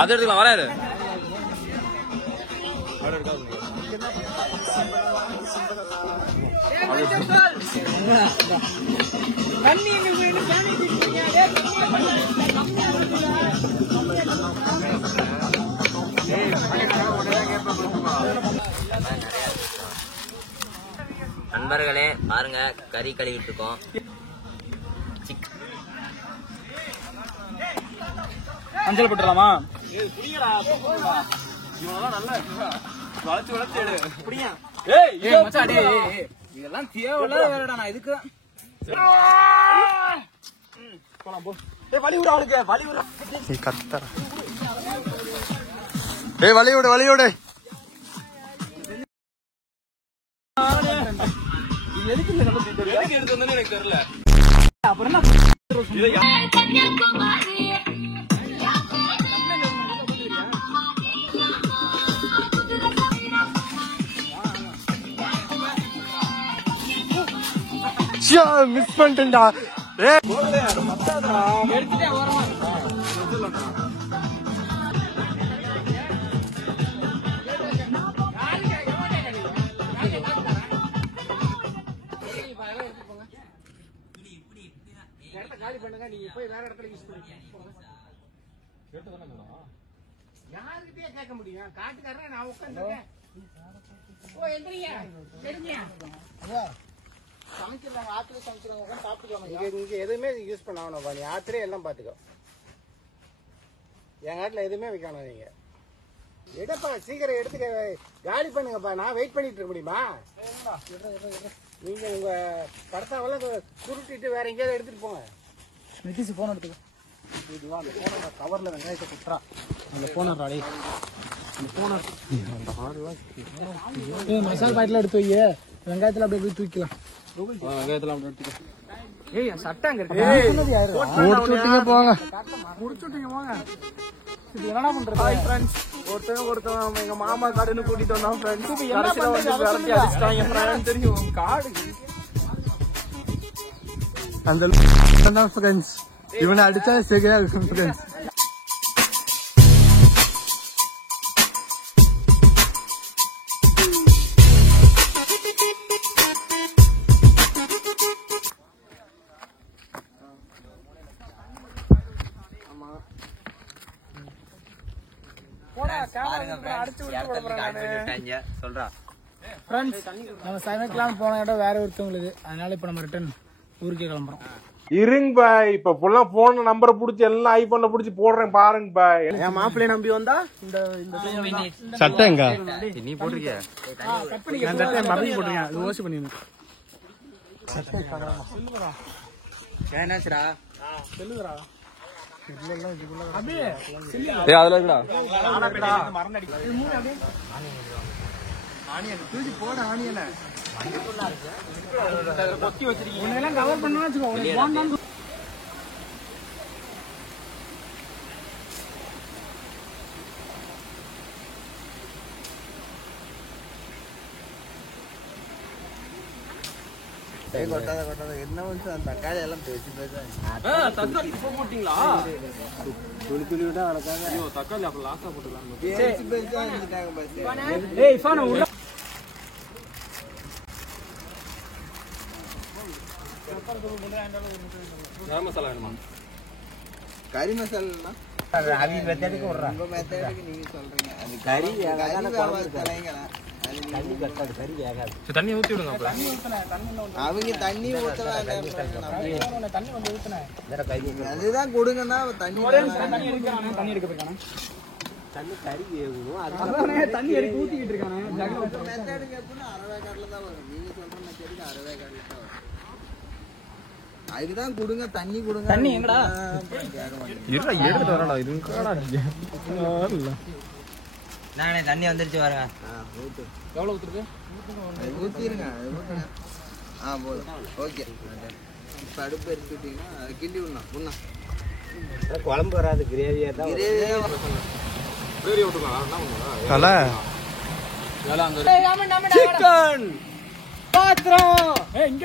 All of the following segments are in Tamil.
அது எடுத்துக்கலாம் வராரு நண்பர்களே பாருங்க கறி கழுவிட்டு இருக்கோம். அஞ்சல் போட்டுலாமா? இதெல்லாம் தேவையில்ல வேறடா. நான் இதுக்கு போலாம் போ. வழி விட அவளுக்கு வழி விட. நீ கத்தற. வழி விடு வழி விடு. எதுக்கு எடுத்து வந்தேன்னு எனக்கு தெரியல. அப்புறம் என்ன மிஸ் பண்ணிட்டா. யாருக்கிட்டே கேட்க முடியும்? காட்டுக்காரன் நான் உட்காந்துருக்கேன். சமைக்கிறாங்க, ஆத்துல சமைக்கிறாங்க, சாப்பிட்டுக்கோங்க. இங்க எதுவுமே யூஸ் பண்ண ஆகணும்ப்பா. நீ ஆத்திரே எல்லாம் பாத்துக்கோ. என் காட்டுல எதுவுமே வைக்கணும். நீங்க எடுப்பா, சீக்கிரம் எடுத்துக்க, காலி பண்ணுங்கப்பா. நான் வெயிட் பண்ணிட்டு இருக்க முடியுமா? நீங்க உங்க படத்தாவெல்லாம் சுருட்டிட்டு வேற எங்கேயாவது எடுத்துட்டு போங்க. நிதிஷ் போன் எடுத்துக்கோ. கவர்ல வெங்காயத்தை குத்துறா. அந்த போனர் ராடி மசாலா பாக்கெட்ல எடுத்து வை. வெங்காயத்துல அப்படியே போய் தூக்கலாம். வெங்காயத்துல அப்படியே எடுத்துக்கோ. ஏய் சட்டை அங்க இருக்கு. முடிச்சுட்டீங்க போங்க. முடிச்சுட்டீங்க போங்க. இது என்னடா பண்றது? Hi friends. ஒருத்தன் எங்க மாமா காடுன்னு கூட்டிட்டு வந்தான் फ्रेंड्स. இப்போ என்ன பண்றது? விரட்டி அடிச்சிட்டாங்க फ्रेंड्स. தெரியும் காடு. அந்த फ्रेंड्स இவனை அடிச்சா சரியா இருக்கும் फ्रेंड्स. நம்ம சமைக்கலாம் போன இடம் வேற ஒருத்தவங்களுக்கு. அதனால இப்ப நம்ம ரிட்டர்ன் ஊருக்கே கிளம்புறோம். இருங்க பாய், இப்ப ஃபுல்லா போன நம்பரை புடிச்சு எல்லாம் ஐபோன்ல புடிச்சு போடுறேன் பாருங்க பாய். என் மாப்பிள்ளை நம்பி வந்தா இந்த சட்டைங்க நீ போட்டிருக்கிய கட் பண்ணி நான் சட்டை மறந்து போட்டுருக்கேன். அது வாஷ் பண்ணிருங்க. என்னாச்சுடா? சொல்லுடா. அதுல இருக்குடா. தூக்கி போட ஆனியனை கொத்தி வச்சிருக்கீங்க. உன்னெல்லாம் கவர் பண்ணா வச்சுக்கோ. என்ன தக்காளி எல்லாம் பேசி தக்காளி இப்ப போட்டீங்களா? துளி துளி விட அழகாக தக்காளி அப்ப லாஸ்டா போட்டுக்கலாம். மசாலா வேணுமா? கறி மசாலா தண்ணி ஊத்தி விடுங்க. அவங்க தண்ணி அதுதான் கொடுங்கன்னா தண்ணி தண்ணி எடுக்க போயிருக்கானே. தண்ணி கறி வேகணும். தண்ணி எடுக்க ஊத்திக்கிட்டு இருக்கானே. மெத்தடுக்கு எப்படின்னா அரைவேக்காடுல தான் வரும். நீங்க சொல்ற மெத்தடுக்கு அரைவேக்காடுல தான் வரும். அதுக்குதான் கொடுங்க, தண்ணி கொடுங்க. தண்ணி எங்கடா? எடுத்துட்டு வரடா. நானே தண்ணி வந்துருச்சு பாருங்க. எவ்வளவு ஊத்துருக்கு? ஊத்திருங்க, ஊத்துங்க. போதும். ஓகே. இப்ப அடுப்பு எடுத்து விட்டீங்கன்னா கிண்டி விடணும். குழம்பு வராது, கிரேவியா தான். சிக்கன் பாத்திரம் இங்க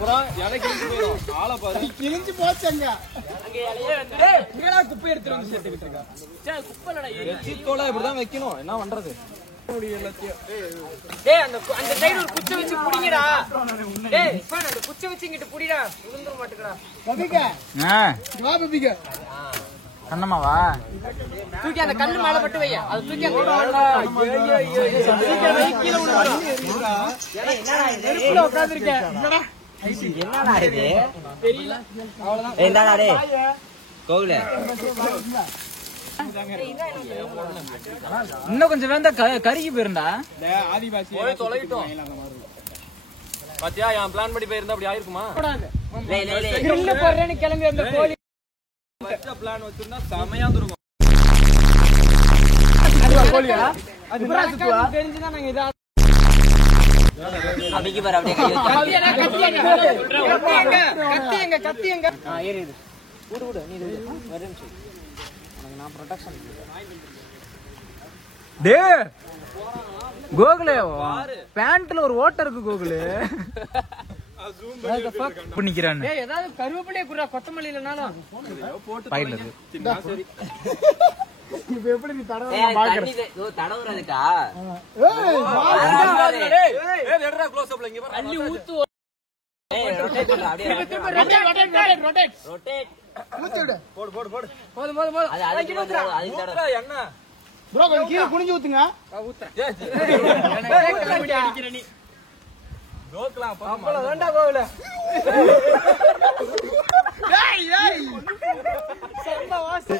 அப்புறம் இலை கிழிஞ்சு போயிடும். ஆளை பாரு. கிழிஞ்சு போச்சங்க. குப்பை எடுத்துட்டு வந்து சேர்த்துக்கிட்டு இருக்கா. எச்சித்தோட இப்படிதான் வைக்கணும். என்ன பண்றது? டேய் அந்த சைடு ஒரு குச்சி வச்சு புடிங்கடா. டேய் இப்ப அந்த குச்சி வச்சு இங்கிட்டு புடிடா. விழுந்துற மாட்டேங்கடா. பபிகா. வா பபிகா. கண்ணமாவா? தூக்கி அந்த கண்ணு மேல பட்டு வையா. அது தூக்கி அந்த கீழ விழுறா. என்னடா நெருப்புல உட்கார்ந்திருக்க. என்னடா இது? தெரியல. அவ்வளவுதான். என்னடா டேய்? கோகுல. இன்னும் கொஞ்சம் வேந்தா கருகி போயிருந்தா. ஆதிவாசி போய் தொலைட்டோம். பாத்தியா என் பிளான் படி போயிருந்தா அப்படி ஆயிருக்குமா? கிரில் போறேன்னு கிளம்பி அந்த கோழி பிளான் வச்சிருந்தா செமையா இருக்கும். கோழியா? அது தெரிஞ்சுதான் நாங்க இதா அபிக்கு பாரு அப்படியே கை வச்சு. கத்தி எங்க ஏறிடு. விடு நீ இது வரேன்னு சொல்லு. நான் ப்ரொடெக்ஷன் டேய் கோகுலே பேண்ட்ல ஒரு ஓட்ட இருக்கு கோகுலே. பண்ணிக்கிறானே. டேய் ஏதாவது கருவேப்பிலைய குறா கொத்தமல்லி இல்லனாலும் போட்டு பாக்கெட்ல இருக்கு. சரி. இப்ப எப்படி நீ தடவுறதுக்கா? டேய் எடுடா க்ளோஸ் அப்ல இங்க பாரு. அள்ளி ஊத்து. ரொட்டேட் பண்ற அப்படியே. ரொட்டேட். ஊத்தி விடு. போடு போடு போடு. போதும் அது அதுக்கு தடவு. ஊத்துடா என்ன? ப்ரோ கொஞ்சம் கீழ குனிஞ்சு ஊத்துங்க. அடிக்கிற நீ ரோக்கலாம் அப்பள வேண்டா கோவில. ஏய் சம்ப வாசு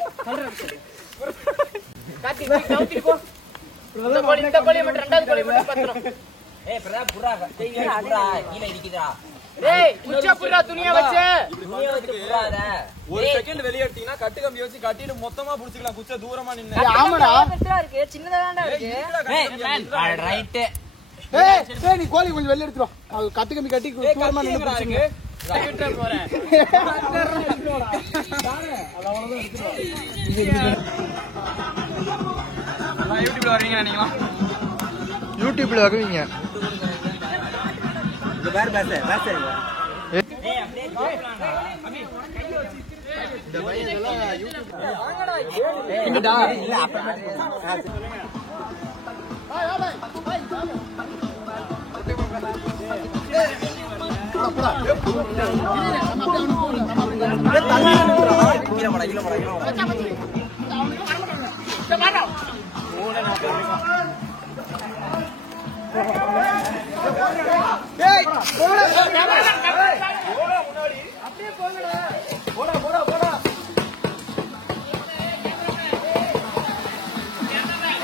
காத்தி காத்தி போ. இந்த கோழி மட்டும் ரெண்டாவது கோழி மட்டும் பத்துறோம். ஏய் புறா செய்யல அடடா கீழ இடிக்குதா. டேய் குச்சா புறா துணியா வச்சு துணிய வச்சு புறாத. ஒரு செகண்ட் வெளிய எடுத்தீங்கன்னா கட்டு கம்பி வச்சு கட்டிட்டு மொத்தமா புடிச்சுக்கலாம். குச்ச தூரமா நின்னு. ஆமாடா. பெருசா இருக்கு சின்னதா தான்டா இருக்கு. ஏய் ரைட். ஏய் நீ கோழி கொஞ்சம் வெளிய எடுத்துறோம். அது கட்டு கம்பி கட்டி தூரமா நின்னு புடிச்சுங்க. கிட்ட போறேன். யூடியூப்ல வரீங்க நீங்களா? யூடியூப்ல வருவீங்க. இந்த பேர் பேச. ஏய் அப்படியே பாக்கலாம்டா. வாங்கடா இங்கடா. இல்ல அப்புறமா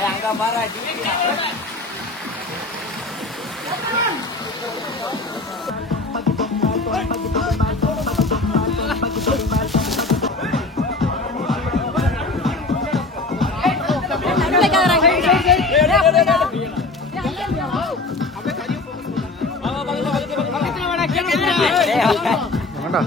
அங்க பாரு. வேண்டா.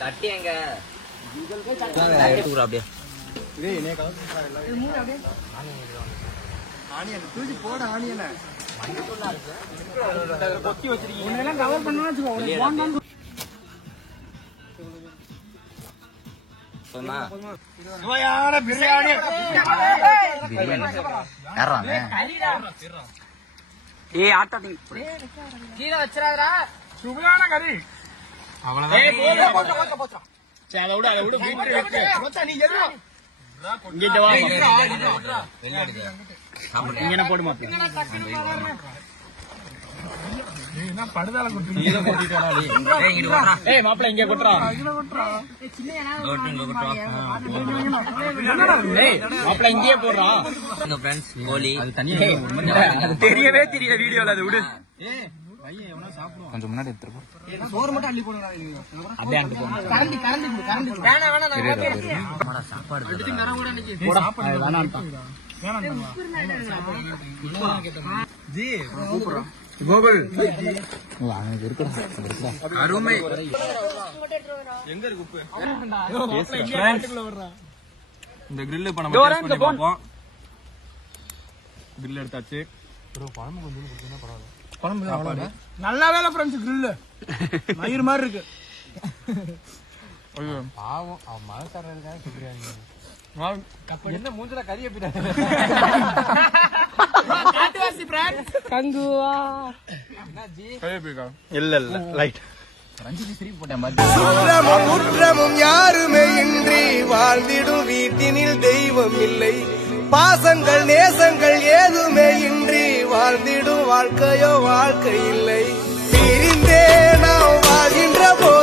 தட்டி எங்க எடுத்துக்குறா அப்படியே. தூக்கி போட ஆனியன. கொத்தி வச்சிருக்கீங்க. உன்னெல்லாம் கவர் பண்ணனும்னு வெச்சுக்கோ. போமா. சுவையான பிரியாணி. யாரானே? ஏய் ஆட்டாதீங்க. கீழ வச்சிராதடா. சுவையான கறி. அவ்வளவுதான். ஏய் போச்சு. சரி அத விடு வீட்ல வெச்சு. மச்சான் நீ எறா. இங்க வா. வெளிய எடுங்க. இங்க என்ன போடு மாத்து. என்ன படுதால குட்டி. இத போடிட்டடா டேய். ஏய் இங்க வா. ஏய் மாப்ள இங்க கொட்றா. ஏய் மாப்ள இங்கேயே போடுறா. இந்த फ्रेंड्स கோலி அது தனியா அது தெரியவே தெரியல வீடியோல அது விடு. கொஞ்சம் முன்னாடி எடுத்துறோம். சோறு மட்டும் அள்ளி போடுறா. அப்படியே அங்க போ. கரண்டி. வேணா நான் சாப்பாடு போடா. வேணாம்டா. அருமை. எங்க இருக்கு உப்பு? இந்த grill இப்ப நம்ம டேஸ்ட் பண்ணி பார்ப்போம். grill எடுத்தாச்சு. நல்ல வேலை ஃப்ரெண்ட்ஸ் grill மயிர் மாதிரி இருக்கு. பாவம் அவன் மனசாரதுக்காக சொல்றாங்க. என்ன மூஞ்சில கறிய கங்குவா இல்ல லைட் ரஞ்சித் சிரிப்பு போட்டேன். சுற்றமும் குற்றமும் யாருமே இன்றி வாழ்ந்திடும் வீட்டினில் தெய்வம் இல்லை. பாசங்கள் நேசங்கள் ஏதுமே இன்றி வாழ்ந்திடும் வாழ்க்கையோ வாழ்க்கை இல்லை. பிரிந்தே நாம் வாழ்கின்ற போது